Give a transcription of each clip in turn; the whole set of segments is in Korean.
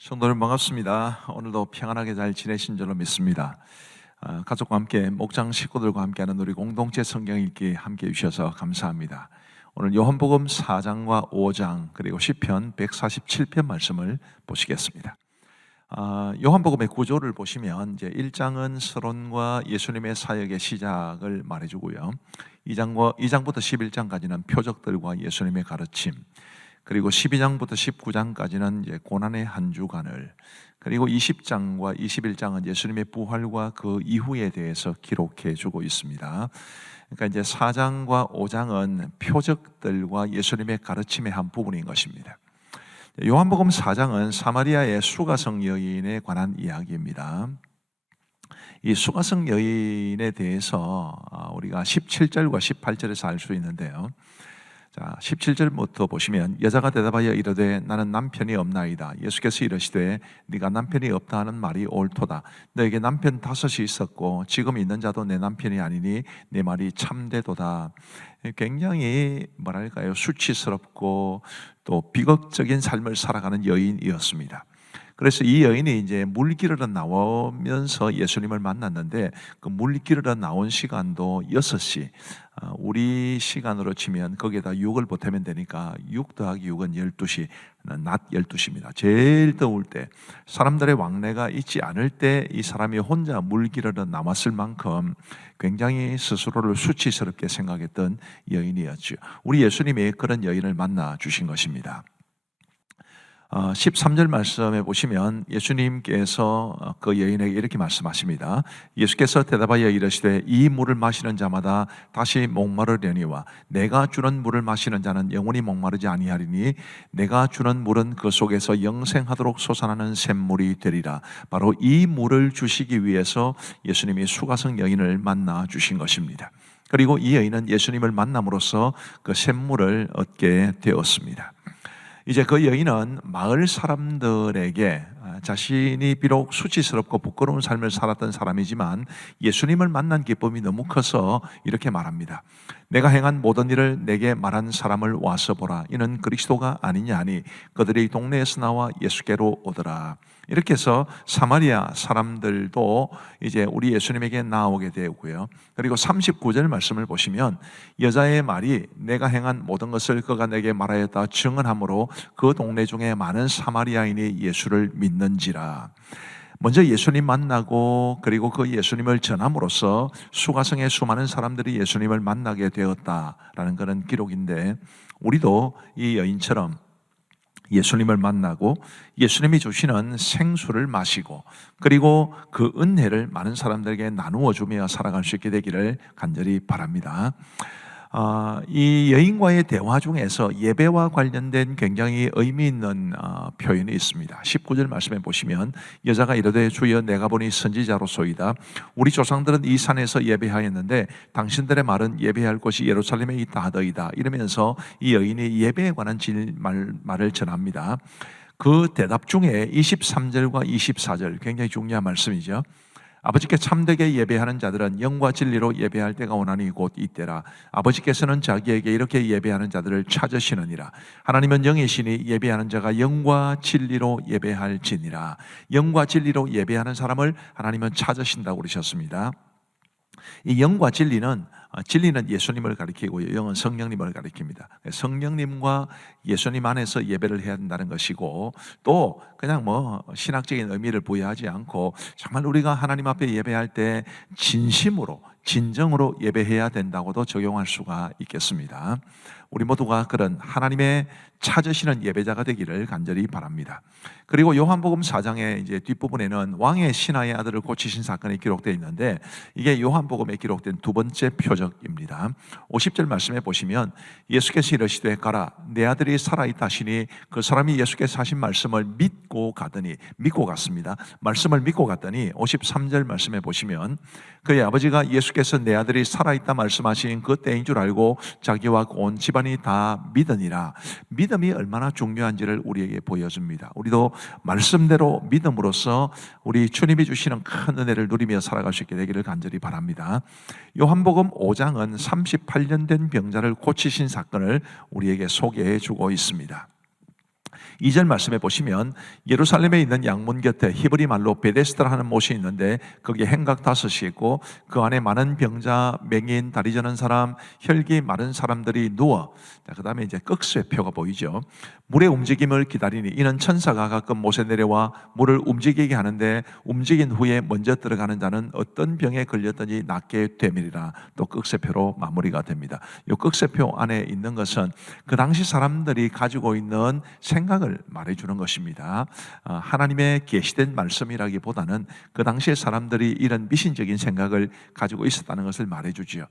성도님 반갑습니다. 오늘도 평안하게 잘 지내신 줄로 믿습니다. 가족과 함께 목장 식구들과 함께하는 우리 공동체 성경 읽기 함께 해주셔서 감사합니다. 오늘 요한복음 4장과 5장 그리고 시편 147편 말씀을 보시겠습니다. 요한복음의 구조를 보시면 이제 1장은 서론과 예수님의 사역의 시작을 말해주고요. 2장부터 11장까지는 표적들과 예수님의 가르침, 그리고 12장부터 19장까지는 이제 고난의 한 주간을, 그리고 20장과 21장은 예수님의 부활과 그 이후에 대해서 기록해 주고 있습니다. 그러니까 이제 4장과 5장은 표적들과 예수님의 가르침의 한 부분인 것입니다. 요한복음 4장은 사마리아의 수가성 여인에 관한 이야기입니다. 이 수가성 여인에 대해서 우리가 17절과 18절에서 알 수 있는데요. 자, 17절부터 보시면 여자가 대답하여 이르되 나는 남편이 없나이다. 예수께서 이르시되 네가 남편이 없다 하는 말이 옳도다. 너에게 남편 5이 있었고 지금 있는 자도 내 남편이 아니니 내 말이 참되도다. 굉장히 뭐랄까요, 수치스럽고 또 비극적인 삶을 살아가는 여인이었습니다. 그래서 이 여인이 이제 물길으로 나오면서 예수님을 만났는데 그 물길으로 나온 시간도 6시, 우리 시간으로 치면 거기에다 6을 보태면 되니까 6 더하기 6은 12시, 낮 12시입니다. 제일 더울 때, 사람들의 왕래가 있지 않을 때 이 사람이 혼자 물길으로 나왔을 만큼 굉장히 스스로를 수치스럽게 생각했던 여인이었죠. 우리 예수님이 그런 여인을 만나 주신 것입니다. 13절 말씀에 보시면 예수님께서 그 여인에게 이렇게 말씀하십니다. 예수께서 대답하여 이르시되 이 물을 마시는 자마다 다시 목마르려니와 내가 주는 물을 마시는 자는 영원히 목마르지 아니하리니 내가 주는 물은 그 속에서 영생하도록 솟아나는 샘물이 되리라. 바로 이 물을 주시기 위해서 예수님이 수가성 여인을 만나 주신 것입니다. 그리고 이 여인은 예수님을 만남으로써 그 샘물을 얻게 되었습니다. 이제 그 여인은 마을 사람들에게 자신이 비록 수치스럽고 부끄러운 삶을 살았던 사람이지만 예수님을 만난 기쁨이 너무 커서 이렇게 말합니다. 내가 행한 모든 일을 내게 말한 사람을 와서 보라. 이는 그리스도가 아니냐 하니 그들이 동네에서 나와 예수께로 오더라. 이렇게 해서 사마리아 사람들도 이제 우리 예수님에게 나오게 되고요. 그리고 39절 말씀을 보시면 여자의 말이 내가 행한 모든 것을 그가 내게 말하였다 증언하므로 그 동네 중에 많은 사마리아인이 예수를 믿는지라. 먼저 예수님 만나고 그리고 그 예수님을 전함으로써 수가성의 수많은 사람들이 예수님을 만나게 되었다라는 그런 기록인데, 우리도 이 여인처럼 예수님을 만나고 예수님이 주시는 생수를 마시고 그리고 그 은혜를 많은 사람들에게 나누어 주며 살아갈 수 있게 되기를 간절히 바랍니다. 이 여인과의 대화 중에서 예배와 관련된 굉장히 의미 있는 표현이 있습니다. 19절 말씀에 보시면 여자가 이르되 주여 내가 보니 선지자로소이다. 우리 조상들은 이 산에서 예배하였는데 당신들의 말은 예배할 곳이 예루살렘에 있다 하더이다. 이러면서 이 여인이 예배에 관한 말을 전합니다. 그 대답 중에 23절과 24절 굉장히 중요한 말씀이죠. 아버지께 참되게 예배하는 자들은 영과 진리로 예배할 때가 오나니 곧 이때라. 아버지께서는 자기에게 이렇게 예배하는 자들을 찾으시느니라. 하나님은 영이시니 예배하는 자가 영과 진리로 예배할지니라. 영과 진리로 예배하는 사람을 하나님은 찾으신다고 그러셨습니다. 이 영과 진리는 예수님을 가리키고요, 영은 성령님을 가리킵니다. 성령님과 예수님 안에서 예배를 해야 한다는 것이고, 또 그냥 뭐 신학적인 의미를 부여하지 않고 정말 우리가 하나님 앞에 예배할 때 진심으로 진정으로 예배해야 된다고도 적용할 수가 있겠습니다. 우리 모두가 그런 하나님의 찾으시는 예배자가 되기를 간절히 바랍니다. 그리고 요한복음 4장의 이제 뒷부분에는 왕의 신하의 아들을 고치신 사건이 기록되어 있는데, 이게 요한복음에 기록된 두 번째 표적입니다. 50절 말씀에 보시면 예수께서 이르시되 가라 내 아들이 살아있다 하시니 그 사람이 예수께서 하신 말씀을 믿고 갔습니다. 말씀을 믿고 갔더니 53절 말씀에 보시면 그의 아버지가 예수께서 내 아들이 살아있다 말씀하신 그 때인 줄 알고 자기와 온 집안이 다 믿으니라. 믿음이 얼마나 중요한지를 우리에게 보여줍니다. 우리도 말씀대로 믿음으로써 우리 주님이 주시는 큰 은혜를 누리며 살아갈 수 있게 되기를 간절히 바랍니다. 요한복음 5장은 38년 된 병자를 고치신 사건을 우리에게 소개해 주고 있습니다. 2절 말씀해 보시면 예루살렘에 있는 양문 곁에 히브리 말로 베데스다라는 못이 있는데 거기에 행각 5이 있고 그 안에 많은 병자, 맹인, 다리 저는 사람, 혈기 마른 사람들이 누워, 그 다음에 이제 꺽쇠표가 보이죠. 물의 움직임을 기다리니 이는 천사가 가끔 못에 내려와 물을 움직이게 하는데 움직인 후에 먼저 들어가는 자는 어떤 병에 걸렸든지 낫게 됨이리라. 또 꺽쇠표로 마무리가 됩니다. 이 꺽쇠표 안에 있는 것은 그 당시 사람들이 가지고 있는 생각을 말해주는 것입니다. 하나님의 계시된 말씀이라기보다는 그 당시의 사람들이 이런 미신적인 생각을 가지고 있었다는 것을 말해주지요.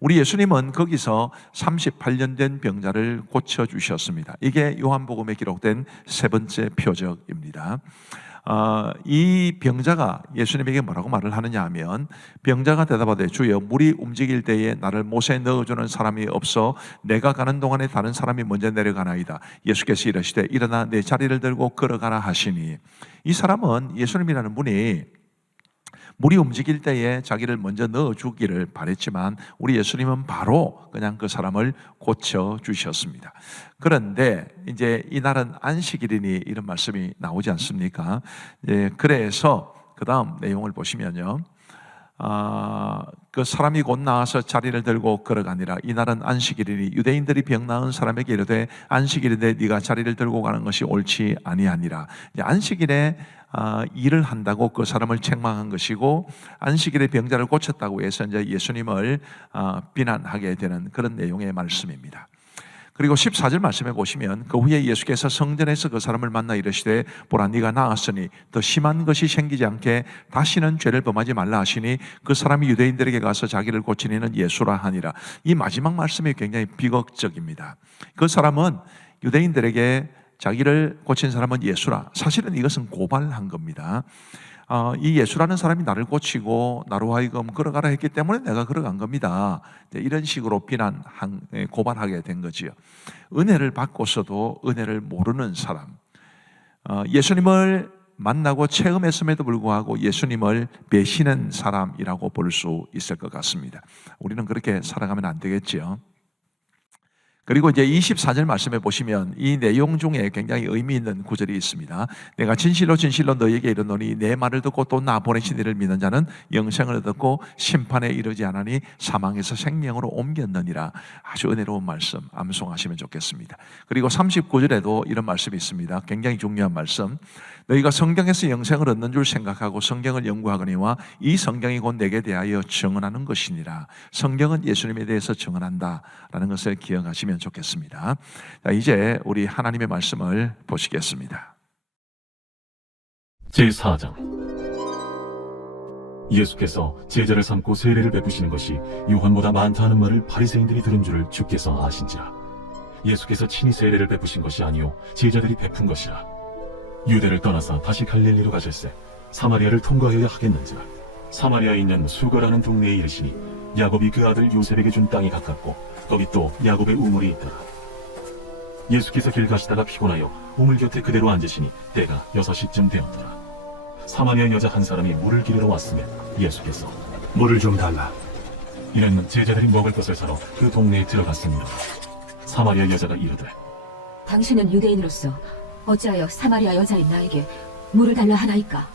우리 예수님은 거기서 38년 된 병자를 고쳐주셨습니다. 이게 요한복음에 기록된 세 번째 표적입니다. 이 병자가 예수님에게 뭐라고 말을 하느냐 하면, 병자가 대답하되 주여 물이 움직일 때에 나를 못에 넣어주는 사람이 없어 내가 가는 동안에 다른 사람이 먼저 내려가나이다. 예수께서 이르시되 일어나 내 자리를 들고 걸어가라 하시니, 이 사람은 예수님이라는 분이 물이 움직일 때에 자기를 먼저 넣어주기를 바랬지만 우리 예수님은 바로 그냥 그 사람을 고쳐주셨습니다. 그런데 이제 이날은 안식일이니 이런 말씀이 나오지 않습니까? 그래서 그 다음 내용을 보시면요, 그 사람이 곧 나와서 자리를 들고 걸어가니라. 이날은 안식일이니 유대인들이 병 나은 사람에게 이르되 안식일인데 네가 자리를 들고 가는 것이 옳지 아니하니라. 안식일에 일을 한다고 그 사람을 책망한 것이고, 안식일에 병자를 고쳤다고 해서 이제 예수님을 비난하게 되는 그런 내용의 말씀입니다. 그리고 14절 말씀해 보시면 그 후에 예수께서 성전에서 그 사람을 만나 이르시되 보라 네가 나았으니 더 심한 것이 생기지 않게 다시는 죄를 범하지 말라 하시니 그 사람이 유대인들에게 가서 자기를 고치니는 예수라 하니라. 이 마지막 말씀이 굉장히 비극적입니다. 그 사람은 유대인들에게 자기를 고친 사람은 예수라, 사실은 이것은 고발한 겁니다. 이 예수라는 사람이 나를 고치고 나로 하여금 걸어가라 했기 때문에 내가 걸어간 겁니다. 이런 식으로 고발하게 된 거지요. 은혜를 받고서도 은혜를 모르는 사람, 예수님을 만나고 체험했음에도 불구하고 예수님을 배신한 사람이라고 볼 수 있을 것 같습니다. 우리는 그렇게 살아가면 안 되겠지요. 그리고 이제 24절 말씀해 보시면 이 내용 중에 굉장히 의미 있는 구절이 있습니다. 내가 진실로 진실로 너희에게 이르노니 내 말을 듣고 또 나 보내신 이를 믿는 자는 영생을 얻고 심판에 이르지 않으니 사망에서 생명으로 옮겼느니라. 아주 은혜로운 말씀 암송하시면 좋겠습니다. 그리고 39절에도 이런 말씀이 있습니다. 굉장히 중요한 말씀. 너희가 성경에서 영생을 얻는 줄 생각하고 성경을 연구하거니와 이 성경이 곧 내게 대하여 증언하는 것이니라. 성경은 예수님에 대해서 증언한다라는 것을 기억하시면 좋겠습니다. 자, 이제 우리 하나님의 말씀을 보시겠습니다. 제4장. 예수께서 제자를 삼고 세례를 베푸시는 것이 요한보다 많다 하는 말을 바리새인들이 들은 줄을 주께서 아신지라. 예수께서 친히 세례를 베푸신 것이 아니요 제자들이 베푼 것이라. 유대를 떠나서 다시 갈릴리로 가실새 사마리아를 통과하여야 하겠는지라. 사마리아에 있는 수거라는 동네에 이르시니 야곱이 그 아들 요셉에게 준 땅이 가깝고 거기 또 야곱의 우물이 있더라. 예수께서 길 가시다가 피곤하여 우물 곁에 그대로 앉으시니 때가 6시쯤 되었더라. 사마리아 여자 한 사람이 물을 기르러 왔으면 예수께서 물을 좀 달라. 이는 제자들이 먹을 것을 사러 그 동네에 들어갔습니다. 사마리아 여자가 이르되 당신은 유대인으로서 어찌하여 사마리아 여자인 나에게 물을 달라 하나이까?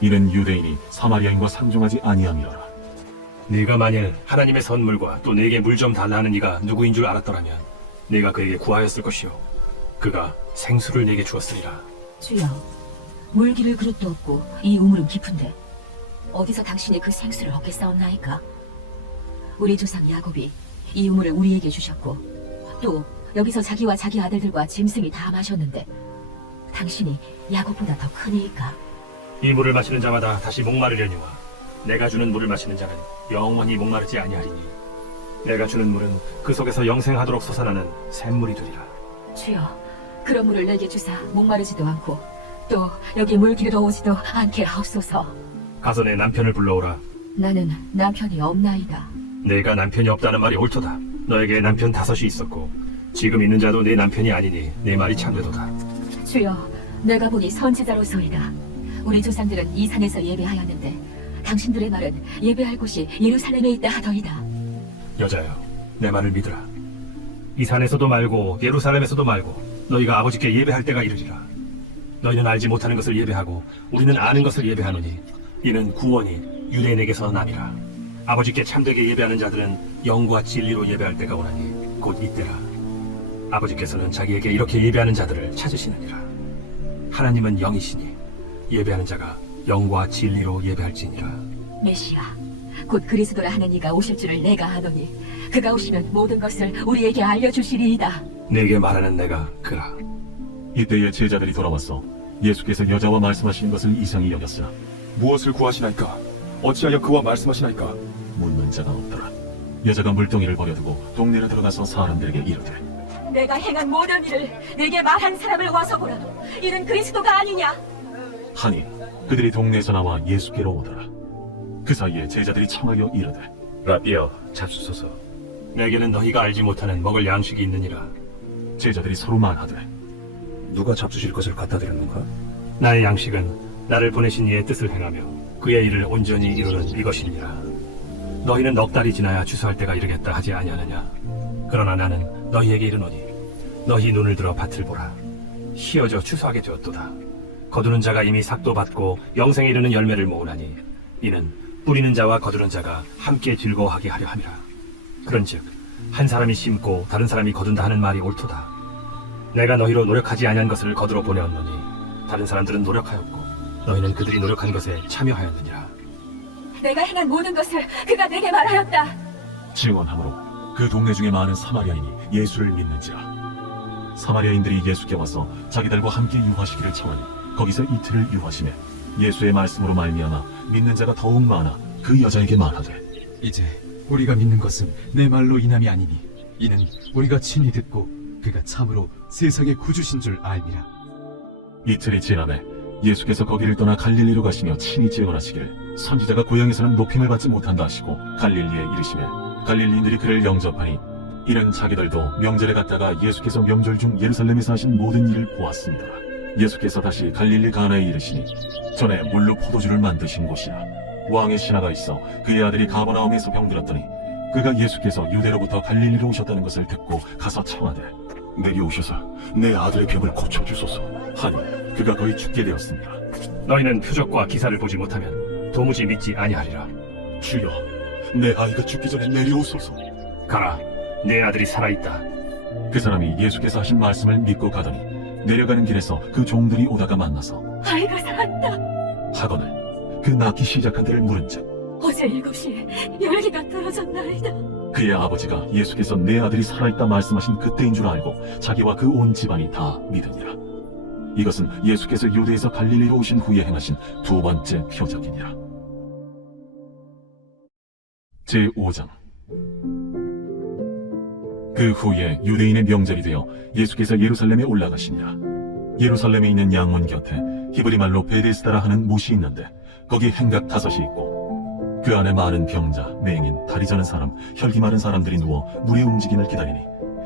이는 유대인이 사마리아인과 상종하지 아니함이로라. 네가 만일 하나님의 선물과 또 내게 물 좀 달라 하는 이가 누구인 줄 알았더라면 네가 그에게 구하였을 것이요 그가 생수를 내게 주었으리라. 주여, 물 기를 그릇도 없고 이 우물은 깊은데 어디서 당신이 그 생수를 얻겠사옵나이까? 우리 조상 야곱이 이 우물을 우리에게 주셨고 또 여기서 자기와 자기 아들들과 짐승이 다 마셨는데 당신이 야곱보다 더 크니까? 이 물을 마시는 자마다 다시 목마르려니와 내가 주는 물을 마시는 자는 영원히 목마르지 아니하리니 내가 주는 물은 그 속에서 영생하도록 솟아나는 샘물이 되리라. 주여, 그런 물을 내게 주사 목마르지도 않고 또 여기 물 기르러 오지도 않게 하옵소서. 가서 내 남편을 불러오라. 나는 남편이 없나이다. 내가 남편이 없다는 말이 옳도다. 너에게 남편 5이 있었고 지금 있는 자도 네 남편이 아니니 내 말이 참되도다. 주여, 내가 보니 선지자로소이다. 우리 조상들은 이 산에서 예배하였는데 당신들의 말은 예배할 곳이 예루살렘에 있다 하더이다. 여자여, 내 말을 믿으라. 이 산에서도 말고 예루살렘에서도 말고 너희가 아버지께 예배할 때가 이르리라. 너희는 알지 못하는 것을 예배하고 우리는 아는 것을 예배하노니 이는 구원이 유대인에게서 남이라. 아버지께 참되게 예배하는 자들은 영과 진리로 예배할 때가 오나니 곧 이때라. 아버지께서는 자기에게 이렇게 예배하는 자들을 찾으시느니라. 하나님은 영이시니 예배하는 자가 영과 진리로 예배할지니라. 메시아, 곧 그리스도라 하는 이가 오실 줄을 내가 아노니 그가 오시면 모든 것을 우리에게 알려주시리이다. 내게 말하는 내가 그라. 이때에 제자들이 돌아왔어 예수께서 여자와 말씀하시는 것을 이상히 여겼으나 무엇을 구하시나이까? 어찌하여 그와 말씀하시나이까? 묻는 자가 없더라. 여자가 물동이를 버려두고 동네로 들어가서 사람들에게 이르되 내가 행한 모든 일을 내게 말한 사람을 와서 보라. 이는 그리스도가 아니냐? 하니 그들이 동네에서 나와 예수께로 오더라. 그 사이에 제자들이 청하여 이르되 라비여 잡수소서. 내게는 너희가 알지 못하는 먹을 양식이 있느니라. 제자들이 서로 말하되 누가 잡수실 것을 갖다 드렸는가? 나의 양식은 나를 보내신 이의 뜻을 행하며 그의 일을 온전히 이루는 이것이니라. 너희는 넉 달이 지나야 추수할 때가 이르겠다 하지 아니하느냐? 그러나 나는 너희에게 이르노니 너희 눈을 들어 밭을 보라. 희어져 추수하게 되었도다. 거두는 자가 이미 삭도 받고 영생에 이르는 열매를 모으나니 이는 뿌리는 자와 거두는 자가 함께 즐거워하게 하려 함이라. 그런즉 한 사람이 심고 다른 사람이 거둔다 하는 말이 옳도다. 내가 너희로 노력하지 아니한 것을 거두러 보내었노니 다른 사람들은 노력하였고 너희는 그들이 노력한 것에 참여하였느니라. 내가 행한 모든 것을 그가 내게 말하였다. 증언함으로 그 동네 중에 많은 사마리아인이 예수를 믿는지라. 사마리아인들이 예수께 와서 자기들과 함께 유하시기를 청하니 거기서 이틀을 유하시매 예수의 말씀으로 말미암아 믿는 자가 더욱 많아 그 여자에게 말하되 이제 우리가 믿는 것은 내 말로 인함이 아니니 이는 우리가 친히 듣고 그가 참으로 세상의 구주신 줄 알미라. 이틀이 지나매 예수께서 거기를 떠나 갈릴리로 가시며 친히 증언하시기를 선지자가 고향에서는 높임을 받지 못한다 하시고 갈릴리에 이르시매 갈릴리인들이 그를 영접하니 이는 자기들도 명절에 갔다가 예수께서 명절 중 예루살렘에서 하신 모든 일을 보았습니다. 예수께서 다시 갈릴리 가나에 이르시니 전에 물로 포도주를 만드신 곳이라. 왕의 신하가 있어 그의 아들이 가버나움에서 병들었더니 그가 예수께서 유대로부터 갈릴리로 오셨다는 것을 듣고 가서 청하되 내게 오셔서 내 아들의 병을 고쳐주소서. 하니 그가 거의 죽게 되었습니다. 너희는 표적과 기사를 보지 못하면 도무지 믿지 아니하리라. 주여, 내 아이가 죽기 전에 내려오소서. 가라, 내 아들이 살아있다. 그 사람이 예수께서 하신 말씀을 믿고 가더니 내려가는 길에서 그 종들이 오다가 만나서 아이가 살았다. 하거늘 그 낳기 시작한 데를 물은즉 어제 7시에 열기가 떨어졌나이다. 그의 아버지가 예수께서 내 아들이 살아있다 말씀하신 그때인 줄 알고 자기와 그 온 집안이 다 믿으니라. 이것은 예수께서 유대에서 갈릴리로 오신 후에 행하신 두 번째 표적이니라. 제5장. 그 후에 유대인의 명절이 되어 예수께서 예루살렘에 올라가시니라. 예루살렘에 있는 양문 곁에 히브리 말로 베데스다라 하는 못이 있는데 거기 행각 5이 있고 그 안에 많은 병자, 맹인, 다리 저는 사람, 혈기 마른 사람들이 누워 물의 움직임을 기다리니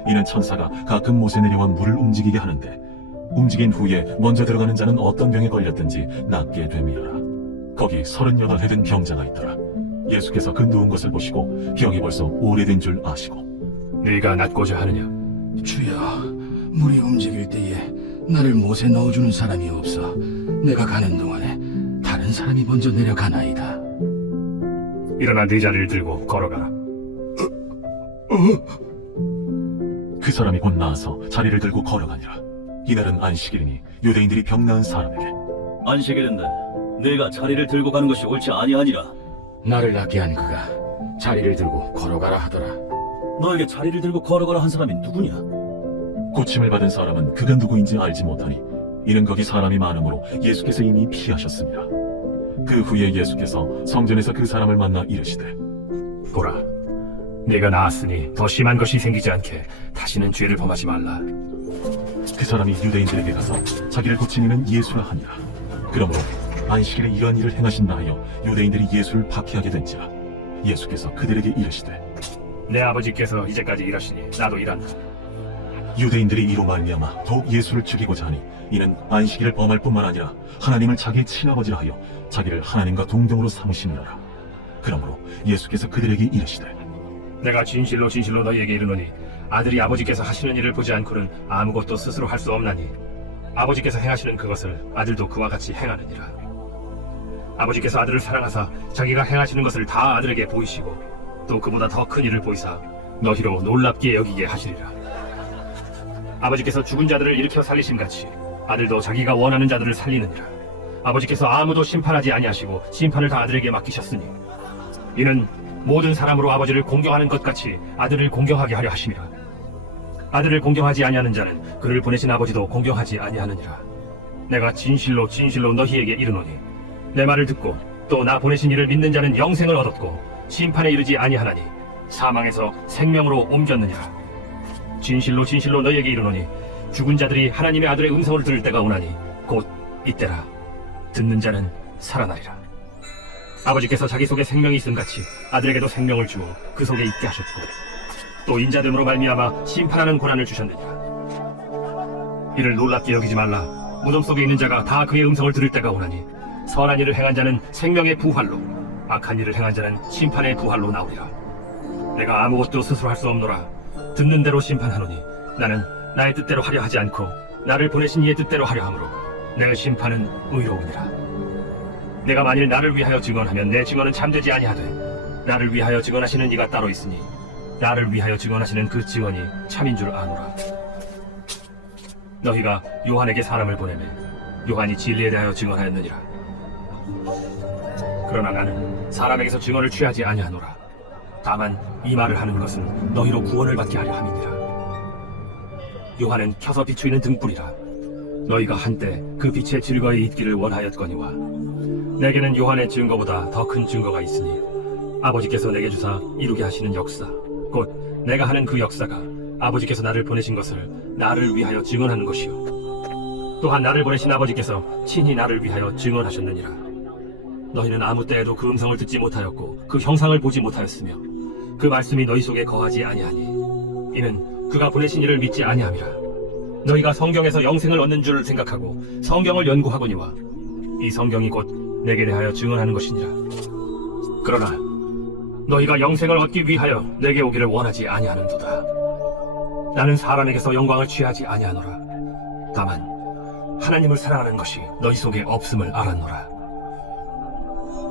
이는 천사가 가끔 못에 내려와 물을 움직이게 하는데 움직인 후에 먼저 들어가는 자는 어떤 병에 걸렸든지 낫게 됨이라. 거기 38해 든 병자가 있더라. 예수께서 그 누운 것을 보시고 병이 벌써 오래된 줄 아시고 네가 낫고자 하느냐? 주여, 물이 움직일 때에 나를 못에 넣어주는 사람이 없어 내가 가는 동안에 다른 사람이 먼저 내려가나이다. 일어나 네 자리를 들고 걸어가라. 그 사람이 곧 나와서 자리를 들고 걸어가니라. 이날은 안식일이니 유대인들이 병 나은 사람에게 안식일인데 내가 자리를 들고 가는 것이 옳지 아니하니라. 나를 낫게 한 그가 자리를 들고 걸어가라 하더라. 너에게 자리를 들고 걸어가라 한 사람이 누구냐? 고침을 받은 사람은 그가 누구인지 알지 못하니 이는 거기 사람이 많으므로 예수께서 이미 피하셨습니다. 그 후에 예수께서 성전에서 그 사람을 만나 이르시되 보라, 네가 나았으니 더 심한 것이 생기지 않게 다시는 죄를 범하지 말라. 그 사람이 유대인들에게 가서 자기를 고친 이는 예수라 하니라. 그러므로 안식일에 이러한 일을 행하신다 하여 유대인들이 예수를 박해하게 된지라. 예수께서 그들에게 이르시되 내 아버지께서 이제까지 일하시니 나도 일한다. 유대인들이 이로 말미암아 더욱 예수를 죽이고자 하니 이는 안식일을 범할 뿐만 아니라 하나님을 자기의 친아버지라 하여 자기를 하나님과 동등으로 삼으심이라. 그러므로 예수께서 그들에게 이르시되 내가 진실로 너희에게 이르노니 아들이 아버지께서 하시는 일을 보지 않고는 아무것도 스스로 할 수 없나니 아버지께서 행하시는 그것을 아들도 그와 같이 행하느니라. 아버지께서 아들을 사랑하사 자기가 행하시는 것을 다 아들에게 보이시고 또 그보다 더 큰 일을 보이사 너희로 놀랍게 여기게 하시리라. 아버지께서 죽은 자들을 일으켜 살리심같이 아들도 자기가 원하는 자들을 살리느니라. 아버지께서 아무도 심판하지 아니하시고 심판을 다 아들에게 맡기셨으니 이는 모든 사람으로 아버지를 공경하는 것 같이 아들을 공경하게 하려 하심이라. 아들을 공경하지 아니하는 자는 그를 보내신 아버지도 공경하지 아니하느니라. 내가 진실로 진실로 너희에게 이르노니 내 말을 듣고 또 나 보내신 이를 믿는 자는 영생을 얻었고 심판에 이르지 아니하나니 사망에서 생명으로 옮겼느니라. 진실로 진실로 너희에게 이르노니 죽은 자들이 하나님의 아들의 음성을 들을 때가 오나니 곧 이때라. 듣는 자는 살아나리라. 아버지께서 자기 속에 생명이 있음같이 아들에게도 생명을 주어 그 속에 있게 하셨고 또 인자됨으로 말미암아 심판하는 고난을 주셨느니라. 이를 놀랍게 여기지 말라. 무덤 속에 있는 자가 다 그의 음성을 들을 때가 오나니 선한 일을 행한 자는 생명의 부활로 악한 일을 행한 자는 심판의 부활로 나오리라. 내가 아무것도 스스로 할 수 없노라. 듣는 대로 심판하노니 나는 나의 뜻대로 하려 하지 않고 나를 보내신 이의 뜻대로 하려 하므로 내 심판은 의로우니라. 내가 만일 나를 위하여 증언하면 내 증언은 참되지 아니하되 나를 위하여 증언하시는 이가 따로 있으니 나를 위하여 증언하시는 그 증언이 참인 줄 아노라. 너희가 요한에게 사람을 보내매 요한이 진리에 대하여 증언하였느니라. 그러나 나는 사람에게서 증언을 취하지 아니하노라. 다만 이 말을 하는 것은 너희로 구원을 받게 하려 함이니라. 요한은 켜서 비추이는 등불이라. 너희가 한때 그 빛의 즐거이 있기를 원하였거니와 내게는 요한의 증거보다 더 큰 증거가 있으니 아버지께서 내게 주사 이루게 하시는 역사 곧 내가 하는 그 역사가 아버지께서 나를 보내신 것을 나를 위하여 증언하는 것이요 또한 나를 보내신 아버지께서 친히 나를 위하여 증언하셨느니라. 너희는 아무 때에도 그 음성을 듣지 못하였고 그 형상을 보지 못하였으며 그 말씀이 너희 속에 거하지 아니하니 이는 그가 보내신 이를 믿지 아니함이라. 너희가 성경에서 영생을 얻는 줄 생각하고 성경을 연구하거니와 이 성경이 곧 내게 대하여 증언하는 것이니라. 그러나 너희가 영생을 얻기 위하여 내게 오기를 원하지 아니하는도다. 나는 사람에게서 영광을 취하지 아니하노라. 다만 하나님을 사랑하는 것이 너희 속에 없음을 알았노라.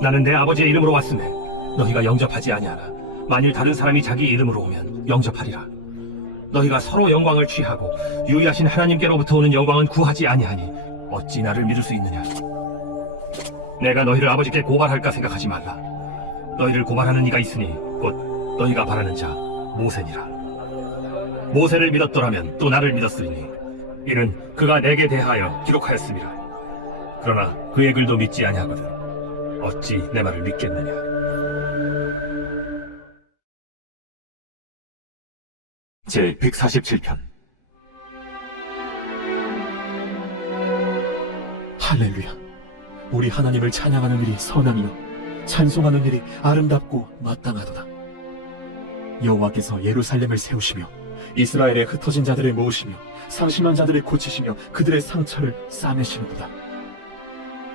나는 내 아버지의 이름으로 왔으매 너희가 영접하지 아니하나 만일 다른 사람이 자기 이름으로 오면 영접하리라. 너희가 서로 영광을 취하고 유의하신 하나님께로부터 오는 영광은 구하지 아니하니 어찌 나를 믿을 수 있느냐. 내가 너희를 아버지께 고발할까 생각하지 말라. 너희를 고발하는 이가 있으니 곧 너희가 바라는 자 모세니라. 모세를 믿었더라면 또 나를 믿었으리니 이는 그가 내게 대하여 기록하였음이라. 그러나 그의 글도 믿지 아니하거든 어찌 내 말을 믿겠느냐. 제 147편. 할렐루야. 우리 하나님을 찬양하는 일이 선함이요 찬송하는 일이 아름답고 마땅하도다. 여호와께서 예루살렘을 세우시며 이스라엘의 흩어진 자들을 모으시며 상심한 자들을 고치시며 그들의 상처를 싸매시는도다.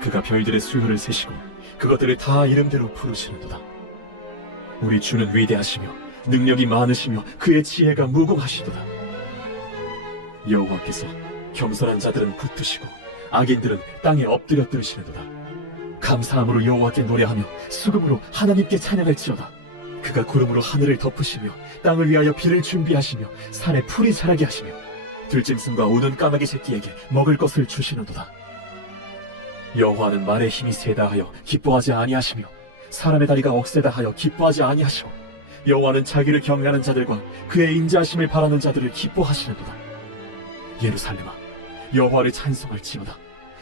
그가 별들의 수요를 세시고 그것들을 다 이름대로 부르시는도다. 우리 주는 위대하시며 능력이 많으시며 그의 지혜가 무궁하시도다. 여호와께서 겸손한 자들은 붙드시고 악인들은 땅에 엎드려 뜨시는도다. 감사함으로 여호와께 노래하며 수금으로 하나님께 찬양할지어다. 그가 구름으로 하늘을 덮으시며 땅을 위하여 비를 준비하시며 산에 풀이 자라게 하시며 들짐승과 우는 까마귀 새끼에게 먹을 것을 주시는도다. 여호와는 말의 힘이 세다 하여 기뻐하지 아니하시며 사람의 다리가 억세다 하여 기뻐하지 아니하시고 여호와는 자기를 경외하는 자들과 그의 인자하심을 바라는 자들을 기뻐하시는도다. 예루살렘아 여호와를 찬송할지어다.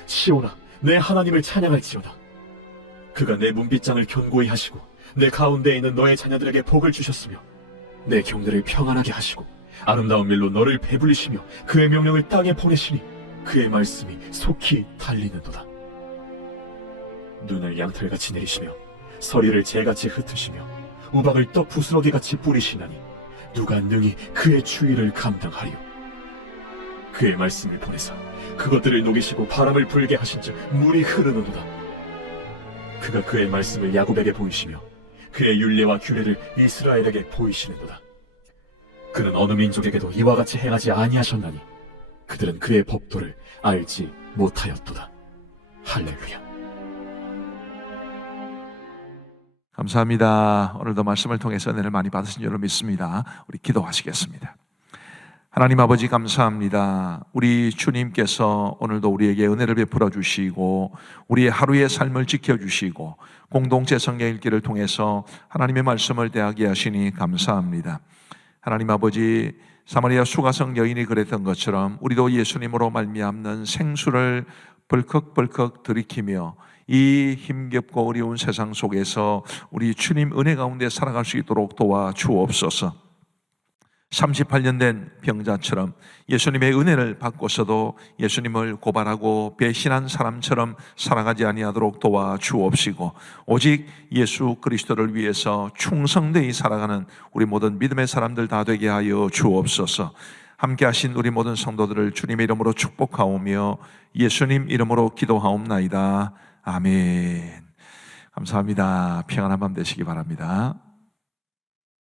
시온아 내 하나님을 찬양할지어다. 그가 내 문빗장을 견고히 하시고 내 가운데에 있는 너의 자녀들에게 복을 주셨으며 내 경내를 평안하게 하시고 아름다운 밀로 너를 배불리시며 그의 명령을 땅에 보내시니 그의 말씀이 속히 달리는도다. 눈을 양털같이 내리시며 서리를 재같이 흩으시며 우박을 떡 부스러기같이 뿌리시나니 누가 능히 그의 추위를 감당하리요. 그의 말씀을 보내사 그것들을 녹이시고 바람을 불게 하신즉 물이 흐르는도다. 그가 그의 말씀을 야곱에게 보이시며 그의 율례와 규례를 이스라엘에게 보이시는도다. 그는 어느 민족에게도 이와 같이 행하지 아니하셨나니 그들은 그의 법도를 알지 못하였도다. 할렐루야. 감사합니다. 오늘도 말씀을 통해서 은혜를 많이 받으신 줄로 믿습니다. 우리 기도하시겠습니다. 하나님 아버지 감사합니다. 우리 주님께서 오늘도 우리에게 은혜를 베풀어 주시고 우리의 하루의 삶을 지켜주시고 공동체 성경 읽기를 통해서 하나님의 말씀을 대하게 하시니 감사합니다. 하나님 아버지, 사마리아 수가성 여인이 그랬던 것처럼 우리도 예수님으로 말미암는 생수를 벌컥벌컥 들이키며 이 힘겹고 어려운 세상 속에서 우리 주님 은혜 가운데 살아갈 수 있도록 도와주옵소서. 38년 된 병자처럼 예수님의 은혜를 받고서도 예수님을 고발하고 배신한 사람처럼 살아가지 아니하도록 도와주옵시고 오직 예수 그리스도를 위해서 충성되이 살아가는 우리 모든 믿음의 사람들 다 되게 하여 주옵소서. 함께 하신 우리 모든 성도들을 주님의 이름으로 축복하오며 예수님 이름으로 기도하옵나이다. 아멘. 감사합니다. 평안한 밤 되시기 바랍니다.